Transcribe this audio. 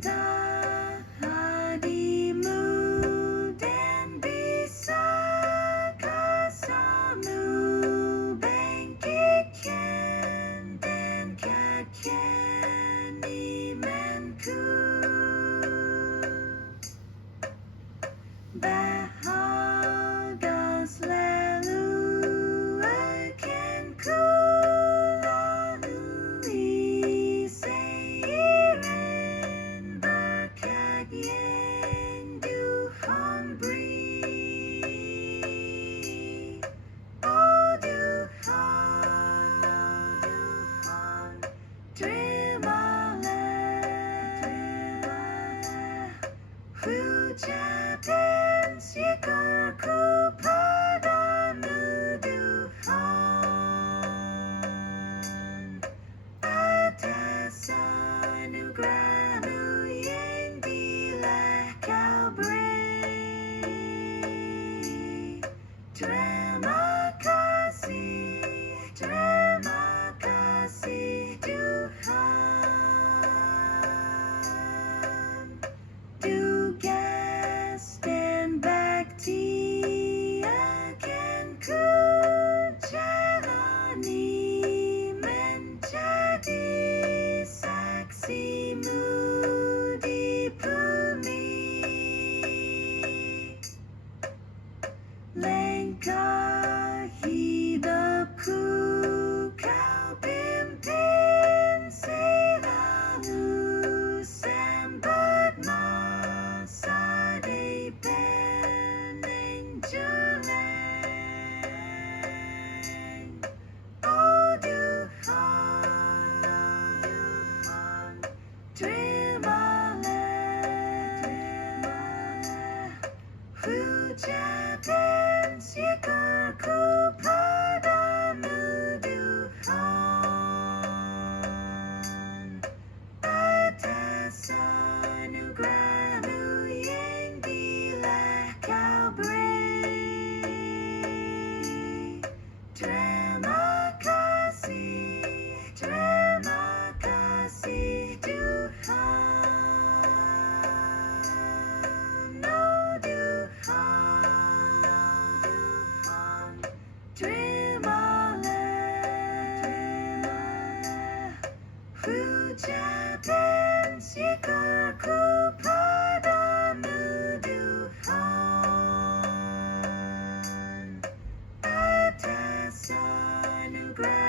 다하디 무덴 비사가서 누뱅기켄 덴카켄 이멘쿠 Bahagas lalu akan kulalui seiring berkat yang Tuhan beri. Oh Tuhan, terimalah ucapan syukurku padamu Tuhan atas anugerahmu yang telah kau beri. Terima kasih Tuhan. Tugas dan bakti akan ku jalani menjadi saksimu di bumi. Langkah hidupku kau pimpin selalu sambat masa depan yang jelang. Oh Tuhan, terimalah ucapan syukurku padamu Tuhan atas anugerahmu yang telah kau beri. Terima kasih Tuhan. Oh Tuhan, terimalah ucapan syukurku padamu Tuhan atas anugerah